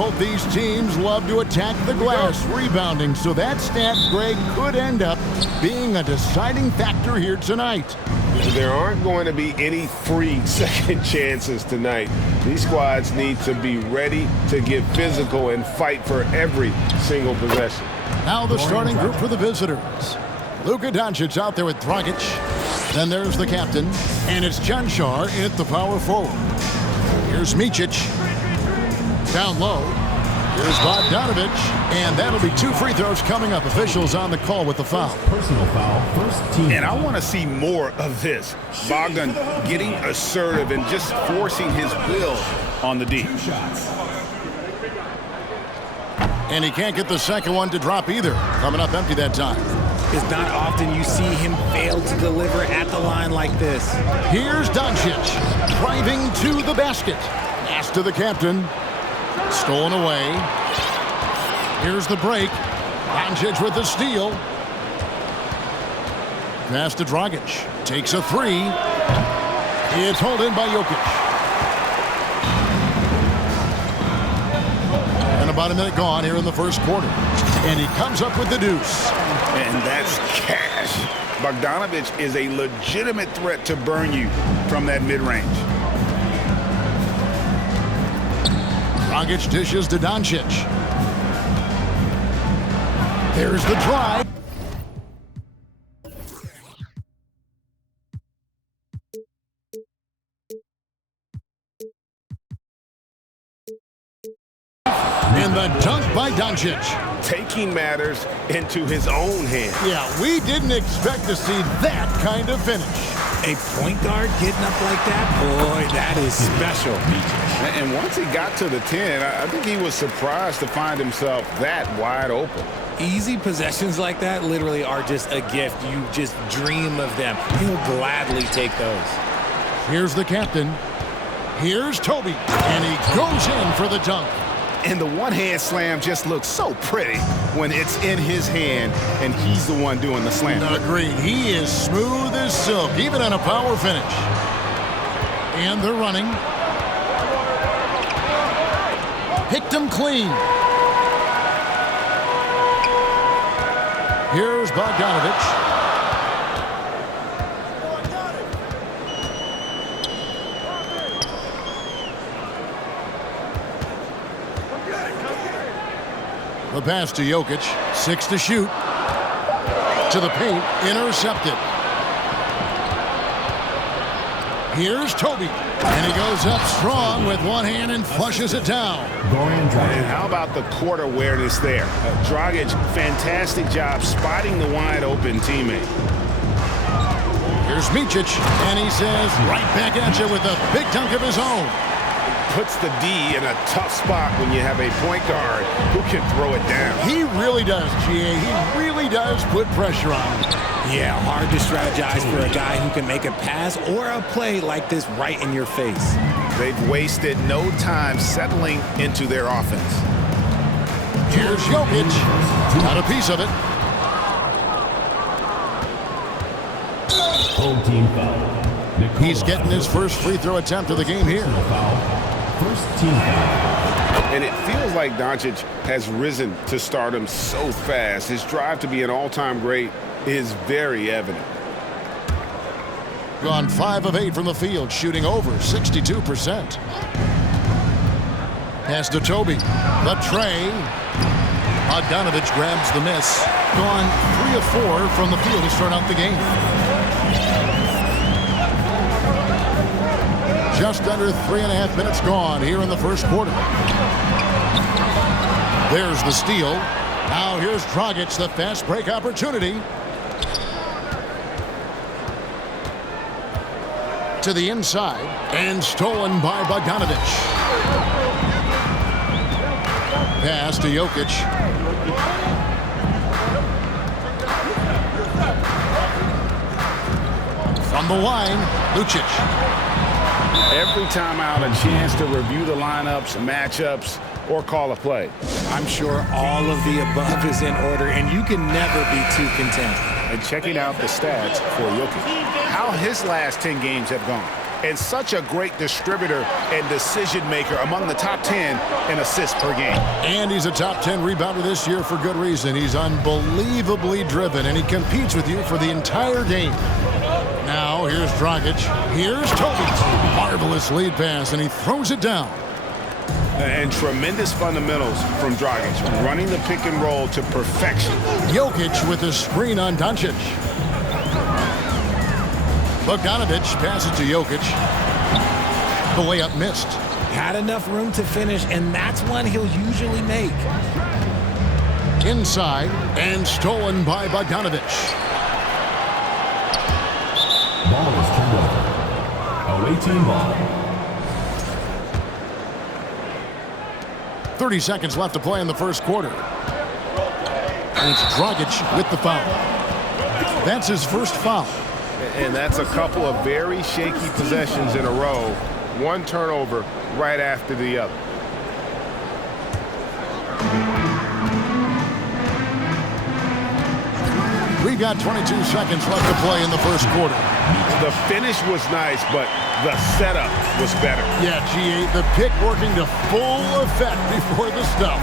Both these teams love to attack the glass, rebounding, so that stat, Greg, could end up being a deciding factor here tonight. There aren't going to be any free second chances tonight. These squads need to be ready to get physical and fight for every single possession. Now the starting group for the visitors. Luka Doncic out there with Dragic. Then there's the captain, and it's Janšar at the power forward. Here's Micic. Down low. Here's Bogdanovic, and that'll be 2 free throws coming up. Officials on the call with the foul. Personal foul, first team. And I want to see more of this. Bogdan getting assertive and just forcing his will on the D. 2 shots. And he can't get the second one to drop either. Coming up empty that time. It's not often you see him fail to deliver at the line like this. Here's Doncic driving to the basket. Pass to the captain. Stolen away. Here's the break. Doncic with the steal. Pass to Dragic. Takes a 3. It's hauled in by Jokic. And about a minute gone here in the first quarter. And he comes up with the deuce. And that's cash. Bogdanovic is a legitimate threat to burn you from that mid-range. Dragic dishes to Doncic. There's the drive. And the dunk by Doncic. Taking matters into his own hands. Yeah, we didn't expect to see that kind of finish. A point guard getting up like that, boy, that is special. And once he got to the 10, I think he was surprised to find himself that wide open. Easy possessions like that literally are just a gift. You just dream of them. He'll gladly take those. Here's the captain. Here's Toby. And he goes in for the dunk. And the one-hand slam just looks so pretty when it's in his hand and he's the one doing the slam. Agreed. He is smooth as silk, even on a power finish. And they're running. Picked him clean. Here's Bogdanovic. The pass to Jokic. 6 to shoot. To the paint. Intercepted. Here's Toby. And he goes up strong with one hand and flushes it down. And how about the court awareness there? Dragic, fantastic job spotting the wide open teammate. Here's Micic. And he says right back at you with a big dunk of his own. Puts the D in a tough spot when you have a point guard who can throw it down. He really does, GA. He really does put pressure on him. Yeah, hard to strategize for a guy who can make a pass or a play like this right in your face. They've wasted no time settling into their offense. Here's Jokic. Got a piece of it. Home team foul. He's getting his first free throw attempt of the game here. First team foul. And it feels like Doncic has risen to stardom so fast. His drive to be an all-time great is very evident. Gone 5 of 8 from the field, shooting over 62%. Pass to Toby. The tray. Bogdanovic grabs the miss. Gone 3 of 4 from the field to start out the game. Just under 3.5 minutes gone here in the first quarter. There's the steal. Now here's Dragic, the fast break opportunity. To the inside and stolen by Bogdanovic. Pass to Jokic. From the line, Lucic. Every time out, a chance to review the lineups, matchups, or call a play. I'm sure all of the above is in order, and you can never be too content. And checking out the stats for Jokic. How his last 10 games have gone. and such a great distributor and decision maker, among the top 10 in assists per game. And he's a top 10 rebounder this year for good reason. He's unbelievably driven, and he competes with you for the entire game. Now, here's Dragic. Here's Toby. Marvelous lead pass, and he throws it down. And tremendous fundamentals from Dragic, running the pick and roll to perfection. Jokic with a screen on Doncic. Bogdanovic passes to Jokic. The layup missed. Had enough room to finish, and that's one he'll usually make. Inside, and stolen by Bogdanovic. Ball is turned over. Away team ball. 30 seconds left to play in the first quarter. And it's Dragic with the foul. That's his first foul. And that's a couple of very shaky possessions in a row. One turnover right after the other. We've got 22 seconds left to play in the first quarter. The finish was nice, but the setup was better. Yeah, G8, the pick working to full effect before the stuff.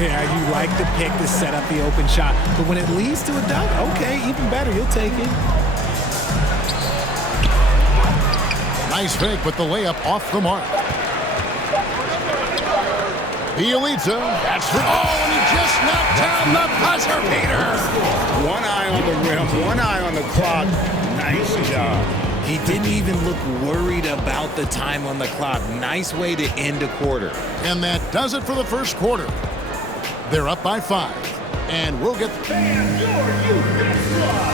Yeah, you like the pick to set up the open shot, but when it leads to a dunk, okay, even better, you'll take it. Nice fake with the layup off the mark. Bielitsa, that's for, and he just knocked down the buzzer beater. One eye on the rim, one eye on the clock. Nice job. He didn't even look worried about the time on the clock. Nice way to end a quarter. And that does it for the first quarter. They're up by 5. And we'll get... Fans, your youth next squad.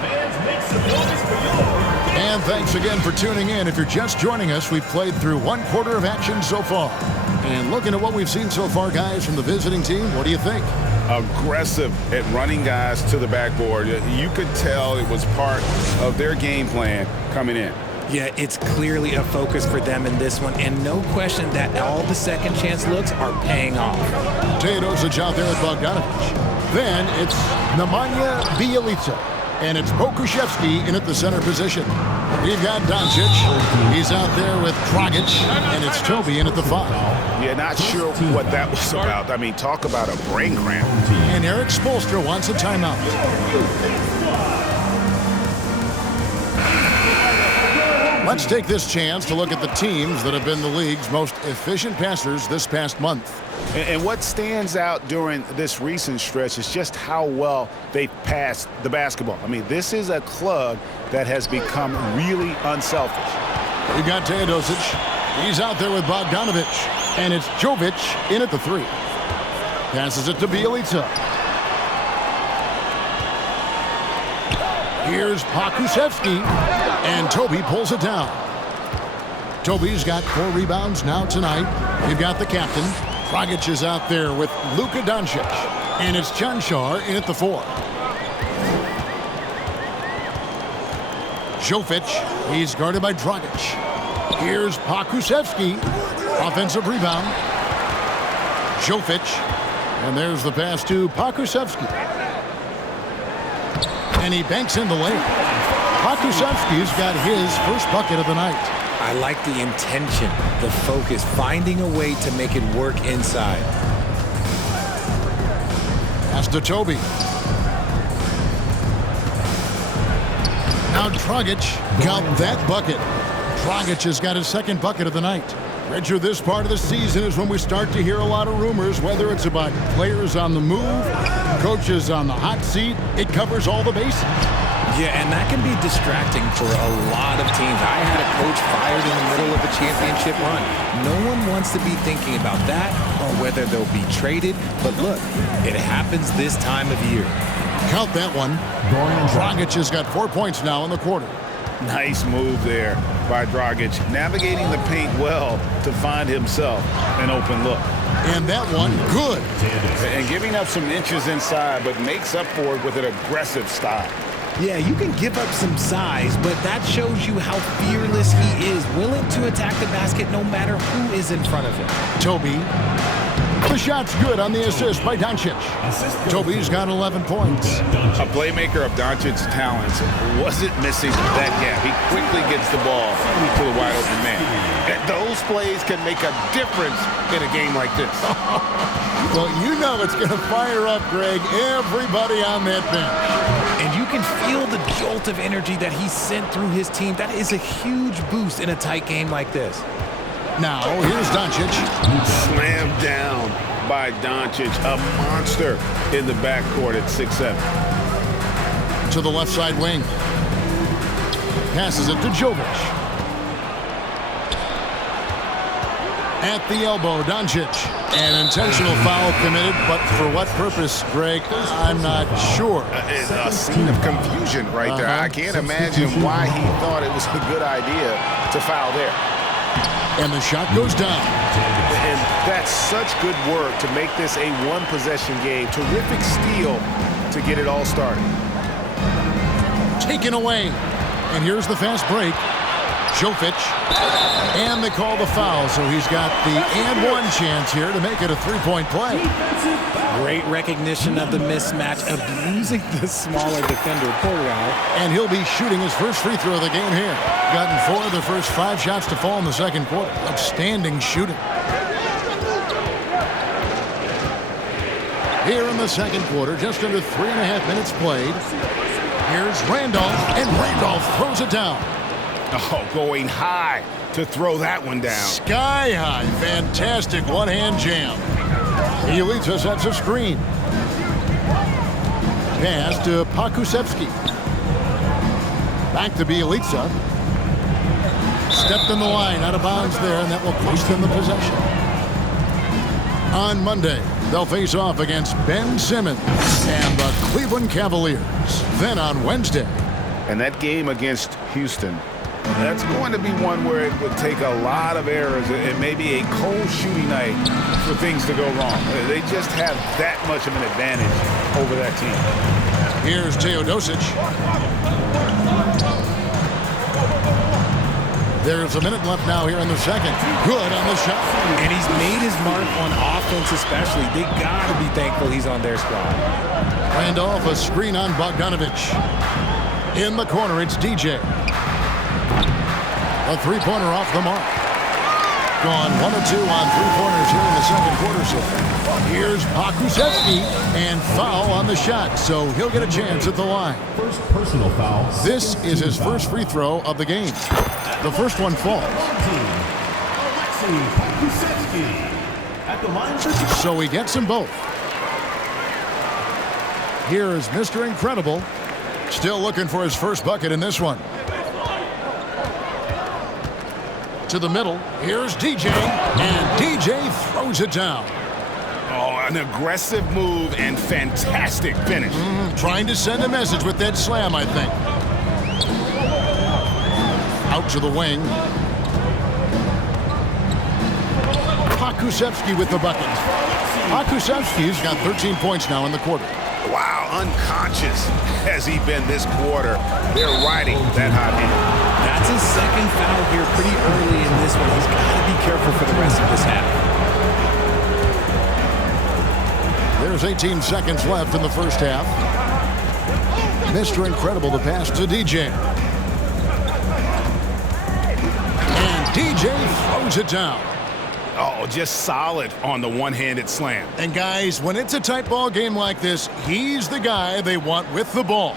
Fans, make some noise for your... And thanks again for tuning in. If you're just joining us, we've played through one quarter of action so far. And looking at what we've seen so far, guys, from the visiting team, what do you think? Aggressive at running guys to the backboard. You could tell it was part of their game plan coming in. Yeah, it's clearly a focus for them in this one, and no question that all the second chance looks are paying off. Teodosic out there with Bogdanovic. Then it's Nemanja Bjelica. And it's Pokusevski in at the center position. We've got Doncic. He's out there with Dragic. And it's Toby in at the 5. Yeah, not sure what that was about. I mean, talk about a brain cramp. And Eric Spoelstra wants a timeout. Let's take this chance to look at the teams that have been the league's most efficient passers this past month. And what stands out during this recent stretch is just how well they passed the basketball. I mean, this is a club that has become really unselfish. We've got Teodosic. He's out there with Bogdanovic. And it's Jovic in at the 3. Passes it to Bjelica. Here's Pokusevski. And Toby pulls it down. Toby's got 4 rebounds now tonight. We've got the captain. Dragic is out there with Luka Doncic. And it's Cancar in at the 4. Jovic, he's guarded by Dragic. Here's Pokusevski. Offensive rebound. Jovic. And there's the pass to Pokusevski. And he banks in the layup. Pokusevski's got his first bucket of the night. I like the intention, the focus, finding a way to make it work inside. Pass to Toby. Now Dragic got that bucket. Dragic has got his second bucket of the night. Richard, this part of the season is when we start to hear a lot of rumors, whether it's about players on the move, coaches on the hot seat. It covers all the bases. Yeah, and that can be distracting for a lot of teams. I had a coach fired in the middle of a championship run. No one wants to be thinking about that or whether they'll be traded. But look, it happens this time of year. Count that one. Dragic has got 4 points now in the quarter. Nice move there by Dragic, navigating the paint well to find himself an open look. And that one, good. And giving up some inches inside, but makes up for it with an aggressive style. Yeah, you can give up some size, but that shows you how fearless he is, willing to attack the basket no matter who is in front of him. Toby. The shot's good on the assist by Doncic. Toby's got 11 points. A playmaker of Doncic's talents wasn't missing that gap. He quickly gets the ball to the wide open man. And those plays can make a difference in a game like this. Well, you know it's going to fire up, Greg, everybody on that bench. And you can feel the jolt of energy that he sent through his team. That is a huge boost in a tight game like this. Now, here's Doncic. Slammed down by Doncic, a monster in the backcourt at 6'7". To the left side wing. Passes it to Jovic. At the elbow, Doncic. An intentional foul committed, but for what purpose, Greg? I'm not sure. A scene of confusion right there. I can't imagine why he thought it was a good idea to foul there. And the shot goes down. And that's such good work to make this a one-possession game. Terrific steal to get it all started. Taken away. And here's the fast break. Jovic. And they call the foul, so he's got the and one chance here to make it a three-point play. Great recognition of the mismatch, abusing the smaller defender, Porterhouse. And he'll be shooting his first free throw of the game here. Gotten 4 of the first 5 shots to fall in the second quarter. Outstanding shooting. Here in the second quarter, just under 3.5 minutes played. Here's Randolph, and Randolph throws it down. Oh, going high to throw that one down. Sky high. Fantastic one-hand jam. Bielitsa sets a screen. Pass to Pakusevsky. Back to Bielitsa. Stepped in the line, out of bounds there, and that will cost them the possession. On Monday, they'll face off against Ben Simmons and the Cleveland Cavaliers. Then on Wednesday. And that game against Houston, that's going to be one where it would take a lot of errors and maybe a cold shooting night for things to go wrong. They just have that much of an advantage over that team. Here's Teodosic. There's a minute left now here in the second. Good on the shot. And he's made his mark on offense especially. They got to be thankful he's on their squad. Randolph, a screen on Bogdanovich. In the corner, it's DJ. A three-pointer off the mark. Gone 1 of 2 on three-pointers here in the second quarter. So here's Pakusevsky and foul on the shot. So he'll get a chance at the line. First personal foul. This is his first free throw of the game. The first one falls. At the line for So he gets them both. Here is Mr. Incredible. Still looking for his first bucket in this one. To the middle. Here's DJ. And DJ throws it down. Oh, an aggressive move and fantastic finish. Trying to send a message with that slam, I think. Out to the wing. Pakusevsky with the bucket. Pakusevsky's got 13 points now in the quarter. Wow, unconscious has he been this quarter. They're riding that hot hand. That's his second foul here pretty early in this one. He's got to be careful for the rest of this half. There's 18 seconds left in the first half. Mr. Incredible, the pass to DJ. And DJ throws it down. Oh, just solid on the one-handed slam. And guys, when it's a tight ball game like this, he's the guy they want with the ball.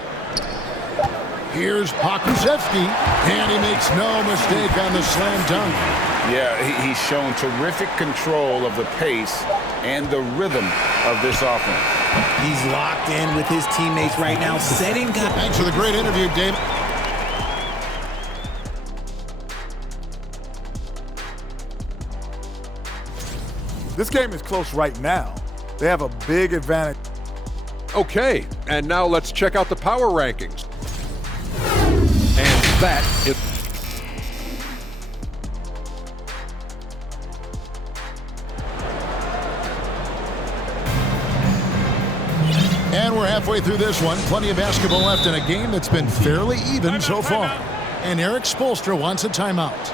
Here's Pakusevsky, and he makes no mistake on the slam dunk. Yeah, he's shown terrific control of the pace and the rhythm of this offense. He's locked in with his teammates right now, setting guys. Thanks for the great interview, David. This game is close right now. They have a big advantage. Okay, and now let's check out the power rankings. And that is... And we're halfway through this one. Plenty of basketball left in a game that's been fairly even so far. And Eric Spoelstra wants a timeout.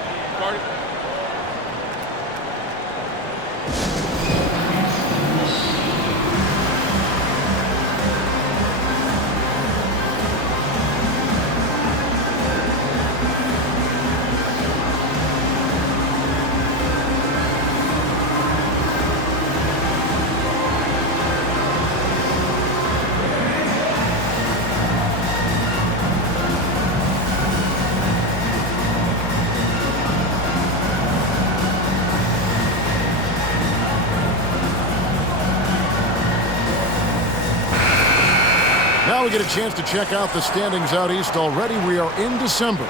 Now we get a chance to check out the standings out east already. We are in December.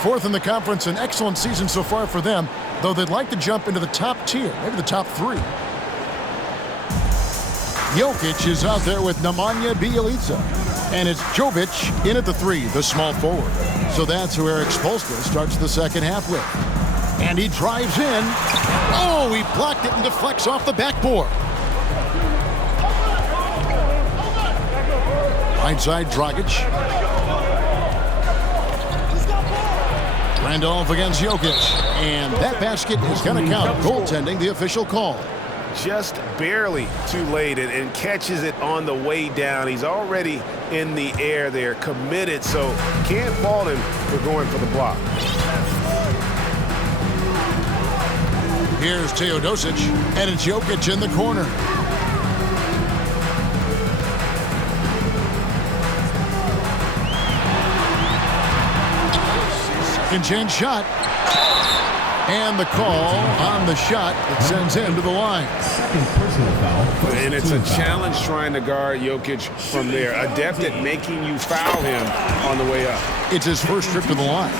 4th in the conference, an excellent season so far for them, though they'd like to jump into the top tier, maybe the top 3. Jokic is out there with Nemanja Bjelica. And it's Jovic in at the 3, the small forward. So that's who Eric Spoelstra starts the second half with. And he drives in. Oh, he blocked it and deflects off the backboard. Right side, Dragic. Randolph against Jokic. And that basket is going to count. Goaltending, the official call. Just barely too late and catches it on the way down. He's already in the air there, committed, so can't fault him for going for the block. Here's Teodosic, and it's Jokic in the corner. Second chance shot. And the call on the shot that sends him to the line. Second personal foul. And it's a challenge trying to guard Jokic from there. Adept at making you foul him on the way up. It's his first trip to the line.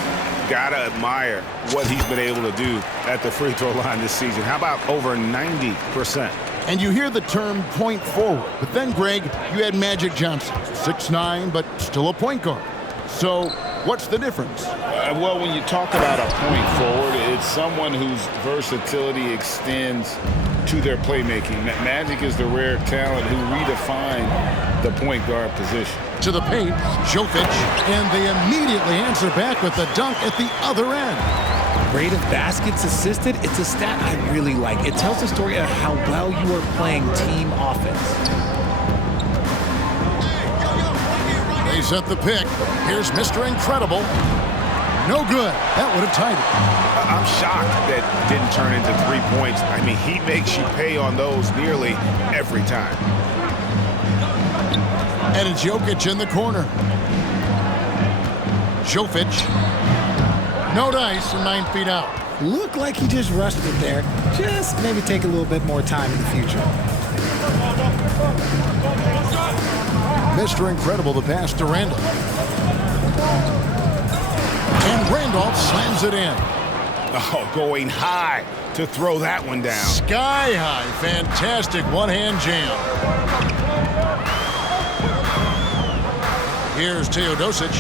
Gotta admire what he's been able to do at the free throw line this season. How about over 90%? And you hear the term point forward. But then, Greg, you had Magic Johnson, 6'9", but still a point guard. So what's the difference? Well, when you talk about a point forward, it's someone whose versatility extends to their playmaking. Magic is the rare talent who redefined the point guard position. To the paint, Jokic, and they immediately answer back with the dunk at the other end. Rate of baskets assisted, it's a stat I really like. It tells the story of how well you are playing team offense. They set the pick. Here's Mr. Incredible. No good. That would have tied it. I'm shocked that didn't turn into 3 points. I mean, he makes you pay on those nearly every time. And it's Jokic in the corner. Jovic. No dice and 9 feet out. Looked like he just rushed it there. Just maybe take a little bit more time in the future. Mr. Incredible, the pass to Randolph. And Randolph slams it in. Oh, going high to throw that one down. Sky high. Fantastic one-hand jam. Here's Teodosic.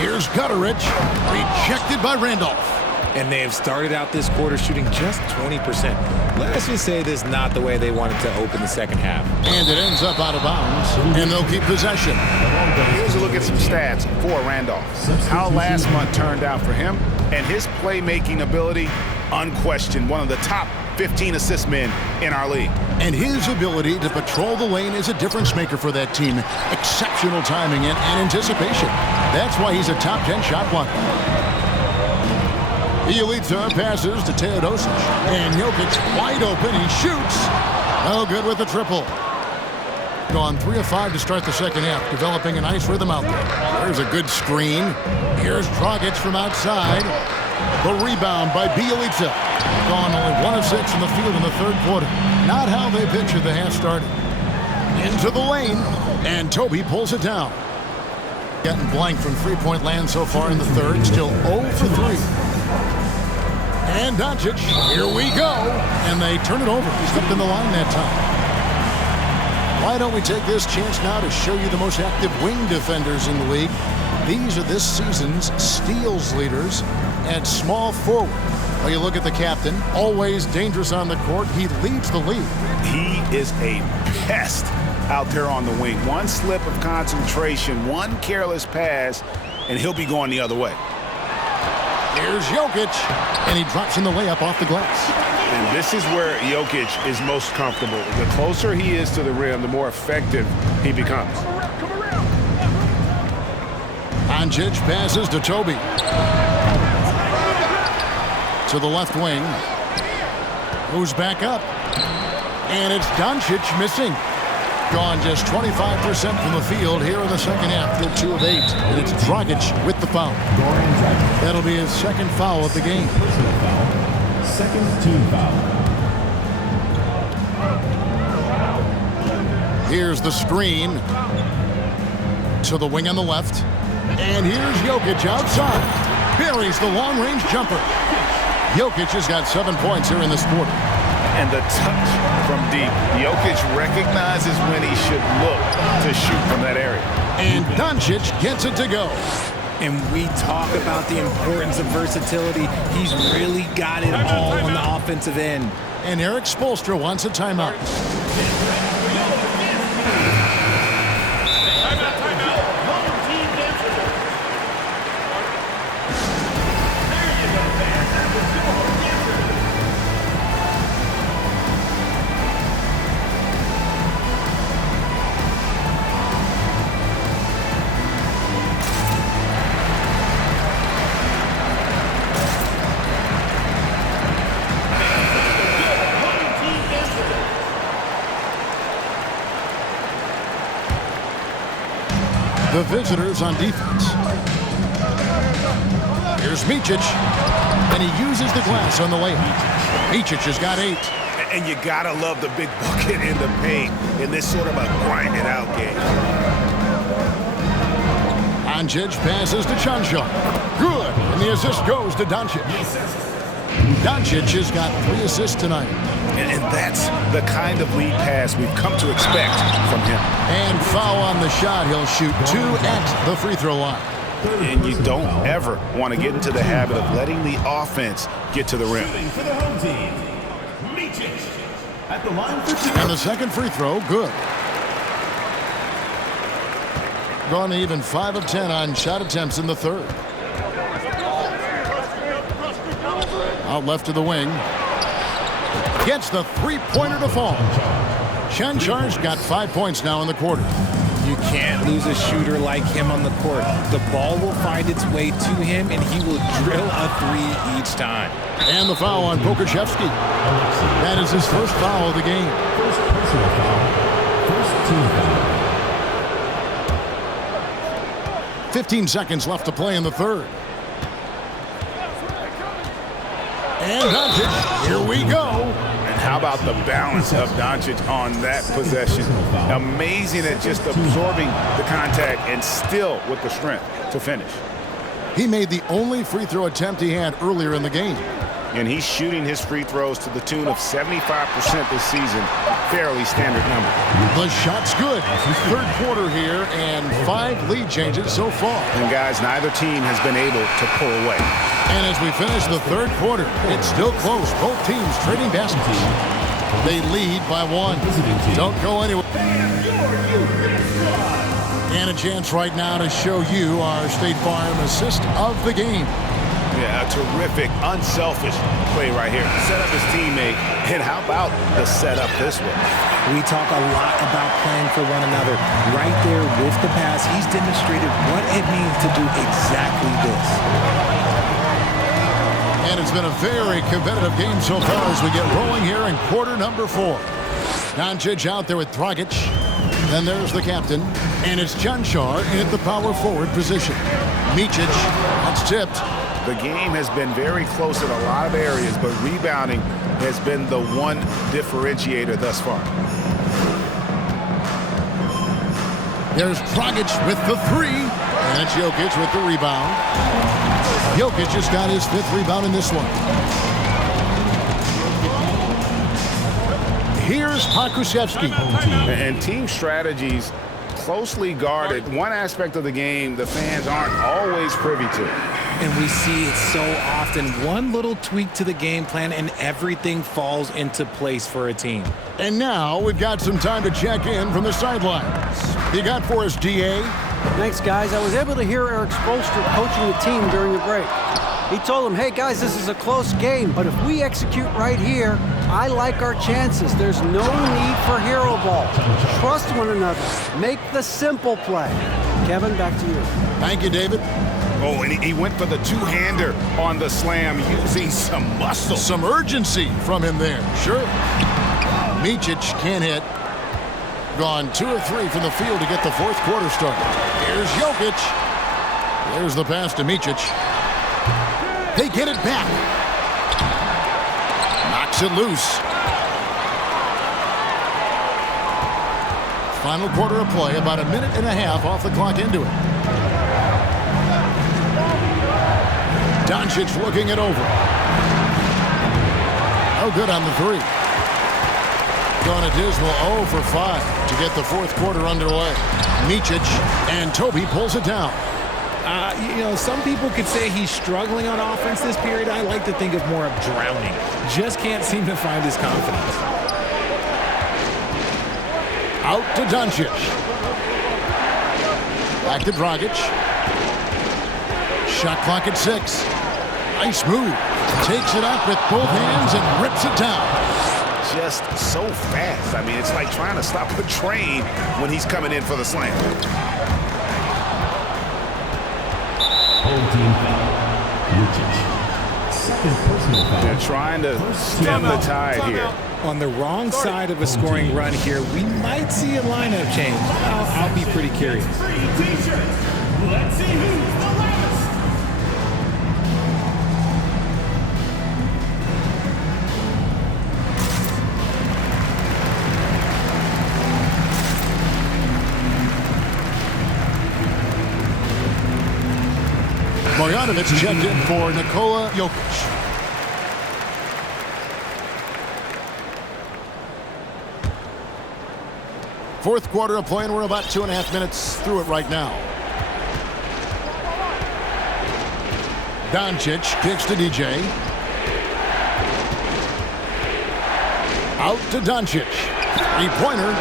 Here's Gutteridge. Rejected by Randolph. And they have started out this quarter shooting just 20%. Let's just say this is not the way they wanted to open the second half. And it ends up out of bounds, and they'll keep possession. Here's a look at some stats for Randolph. How last month turned out for him and his playmaking ability, unquestioned, one of the top 15 assist men in our league. And his ability to patrol the lane is a difference maker for that team. Exceptional timing and anticipation. That's why he's a top 10 shot blocker. Bjelica passes to Teodosic. And Jokic wide open. He shoots. Oh, good with the triple. Gone 3 of 5 to start the second half, developing a nice rhythm out there. There's a good screen. Here's Dragic from outside. The rebound by Bjelica. Gone only 1 of 6 in the field in the third quarter. Not how they pictured the half started. Into the lane, and Toby pulls it down. Getting blank from three-point land so far in the third. Still 0 for 3. And Doncic, here we go. And they turn it over. He stepped in the line that time. Why don't we take this chance now to show you the most active wing defenders in the league? These are this season's steals leaders at small forward. Well, you look at the captain, always dangerous on the court. He leads the league. He is a pest out there on the wing. One slip of concentration, one careless pass, and he'll be going the other way. Here's Jokic, and he drops in the layup off the glass. And this is where Jokic is most comfortable. The closer he is to the rim, the more effective he becomes. Doncic passes to Toby. To the left wing. Moves back up. And it's Doncic missing. Gone just 25% from the field here in the second half. Still 2 of 8. And it's Dragic with the foul. That'll be his second foul of the game. Personal foul. Second team foul. Here's the screen to the wing on the left. And here's Jokic outside. Buries the long-range jumper. Jokic has got 7 points here in this quarter. And the touch from deep. Jokic recognizes when he should look to shoot from that area. And Doncic gets it to go. And we talk about the importance of versatility. He's really got it all on the offensive end. And Eric Spoelstra wants a timeout. The visitors on defense. Here's Micic, and he uses the glass on the layup. Micic has got 8. And you gotta love the big bucket in the paint in this sort of a grinded out game. Doncic passes to Chancellor. Good, and the assist goes to Doncic. Doncic has got 3 assists tonight. And that's the kind of lead pass we've come to expect from him. And foul on the shot. He'll shoot 2 at the free throw line. And you don't ever want to get into the habit of letting the offense get to the rim. Shooting for the home team, Micic at the line for 2. And the second free throw, good. Gone even 5 of 10 on shot attempts in the third. Out left to the wing. Gets the three-pointer to fall. Chanchar's got 5 points now in the quarter. You can't lose a shooter like him on the court. The ball will find its way to him, and he will drill a 3 each time. And the foul on Pokusevski. That is his first foul of the game. First personal foul. First team foul. 15 seconds left to play in the third. And Doncic, here we go. And how about the balance of Doncic on that possession? Amazing at just absorbing the contact and still with the strength to finish. He made the only free throw attempt he had earlier in the game. And he's shooting his free throws to the tune of 75% this season. Fairly standard number. The shot's good. Third quarter here and 5 lead changes so far. And guys, neither team has been able to pull away. And as we finish the third quarter, it's still close. Both teams trading baskets. They lead by 1. Don't go anywhere. And a chance right now to show you our State Farm assist of the game. Yeah, a terrific, unselfish play right here. Set up his teammate, and how about the setup this way? We talk a lot about playing for one another. Right there with the pass, he's demonstrated what it means to do exactly this. And it's been a very competitive game so far as we get rolling here in quarter number 4. Doncic out there with Dragic. Then there's the captain. And it's Cancar in the power forward position. Micic, that's tipped. The game has been very close in a lot of areas, but rebounding has been the one differentiator thus far. There's Dragic with the 3. And it's Jokic with the rebound. Jokic just got his 5th rebound in this one. Here's Pokusevski. And team strategies closely guarded. One aspect of the game the fans aren't always privy to. And we see it so often. One little tweak to the game plan and everything falls into place for a team. And now we've got some time to check in from the sidelines. You got for us, DA? Thanks, guys. I was able to hear Eric Spoelstra coaching the team during the break. He told them, hey, guys, this is a close game, but if we execute right here, I like our chances. There's no need for hero ball. Trust one another. Make the simple play. Kevin, back to you. Thank you, David. Oh, and he went for the two-hander on the slam using some muscle. Some urgency from him there, sure. Micic can't hit. Gone 2 of 3 from the field to get the fourth quarter started. Here's Jokic. There's the pass to Micic. They get it back. Knocks it loose. Final quarter of play, about a minute and a half off the clock into it. Doncic looking it over. Oh, good on the three. Going a dismal 0 for 5 to get the fourth quarter underway. Micic and Toby pulls it down. Some people could say he's struggling on offense this period. I like to think of more of drowning. Just can't seem to find his confidence. Out to Doncic. Back to Dragic. Shot clock at 6. Nice move. Takes it up with both hands and rips it down. Just so fast. I mean, it's like trying to stop a train when he's coming in for the slam. Whole team foul. Second personal foul. They're trying to stem the tide here. On the wrong side of a scoring run here, we might see a lineup change. I'll be pretty curious. Free t-shirts. Let's see who's the loudest. Marjanovic checked in for Nikola Jokic. Fourth quarter of play, and we're about 2.5 minutes through it right now. Doncic kicks to DJ. Out to Doncic. Three-pointer.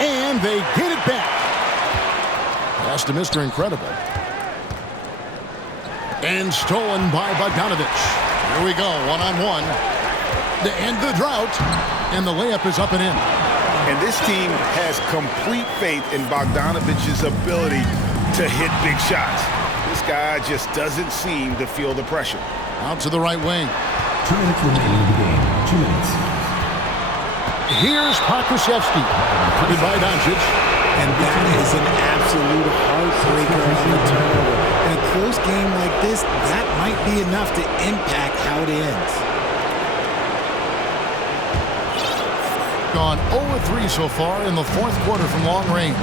And they get it back. Pass to Mr. Incredible. And stolen by Bogdanovich. Here we go, one-on-one. To end the drought. And the layup is up and in. And this team has complete faith in Bogdanovich's ability to hit big shots. This guy just doesn't seem to feel the pressure. Out to the right wing. 2 minutes remaining in the game. 2 minutes. Here's Pokusevski. Goodbye, Doncic. And that is an absolute heartbreaker on the turnover. In a close game like this, that might be enough to impact how it ends. Gone 0-3 so far in the fourth quarter from long range.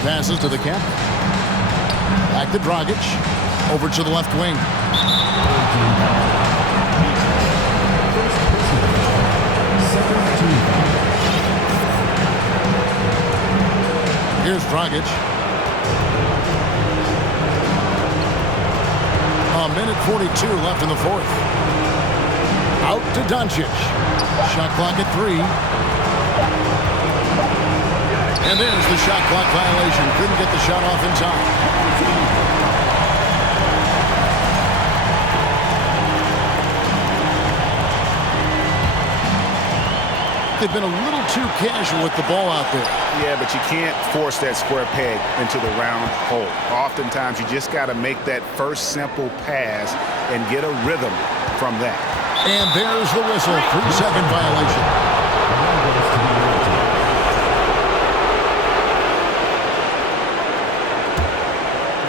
Passes to the captain. Back to Dragic. Over to the left wing. Here's Dragic. A minute 42 left in the fourth. Out to Doncic. Shot clock at 3. And there's the shot clock violation. Couldn't get the shot off in time. They've been a little too casual with the ball out there. Yeah, but you can't force that square peg into the round hole. Oftentimes, you just got to make that first simple pass and get a rhythm from that. And there's the whistle. 3-second violation.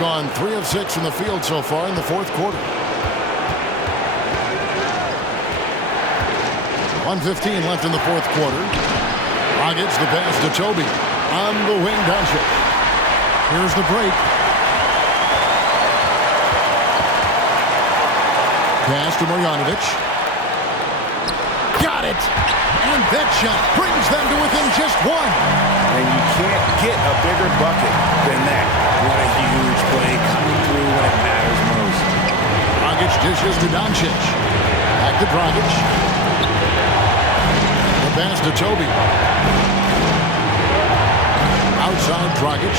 Gone 3 of 6 from the field so far in the fourth quarter. 1:15 left in the fourth quarter. Gets the pass to Toby. On the wing, Doncic. Here's the break. Pass to Marjanovic. Got it! And that shot brings them to within just 1. And you can't get a bigger bucket than that. What a huge play coming through when it matters most. Dragic dishes to Doncic. Back to Dragic. The pass to Toby. Outside Dragic.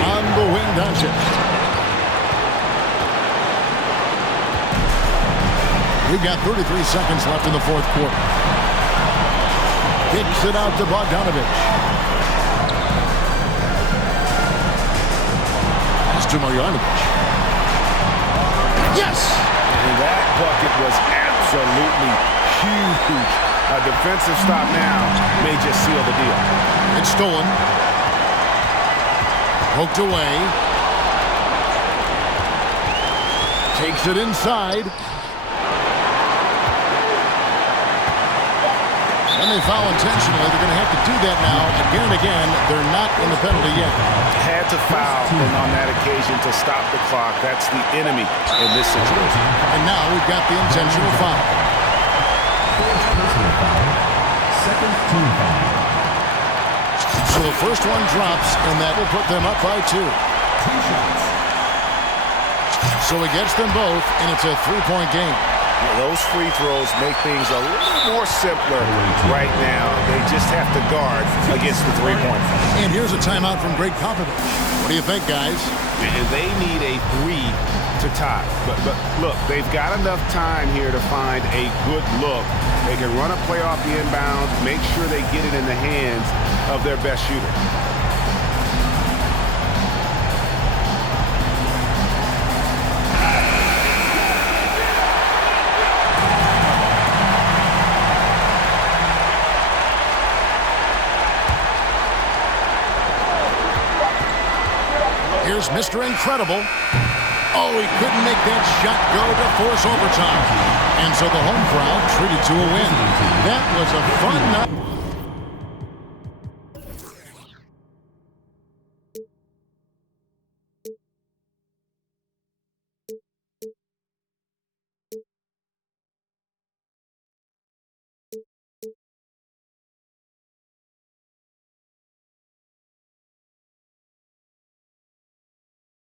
On the wing, Doncic. We've got 33 seconds left in the fourth quarter. Kicks it out to Bogdanovich. Pass to Marjanovic. Yes! And that bucket was absolutely huge. A defensive stop now may just seal the deal. It's stolen. Poked away. Takes it inside. When they foul intentionally, they're going to have to do that now again and again. They're not in the penalty yet. Had to foul, and on that occasion to stop the clock. That's the enemy in this situation. And now we've got the intentional foul. Second team foul. So the first one drops, and that will put them up by 2. 2 shots. So he gets them both, and it's a 3-point game. Those free throws make things a little more simpler right now. They just have to guard against the three-point. And here's a timeout from Greg Popovich. What do you think, guys? And they need a 3 to tie. But look, they've got enough time here to find a good look. They can run a play off the inbound, make sure they get it in the hands of their best shooter. Here's Mr. Incredible. Oh, he couldn't make that shot go to force overtime. And so the home crowd treated to a win. That was a fun night.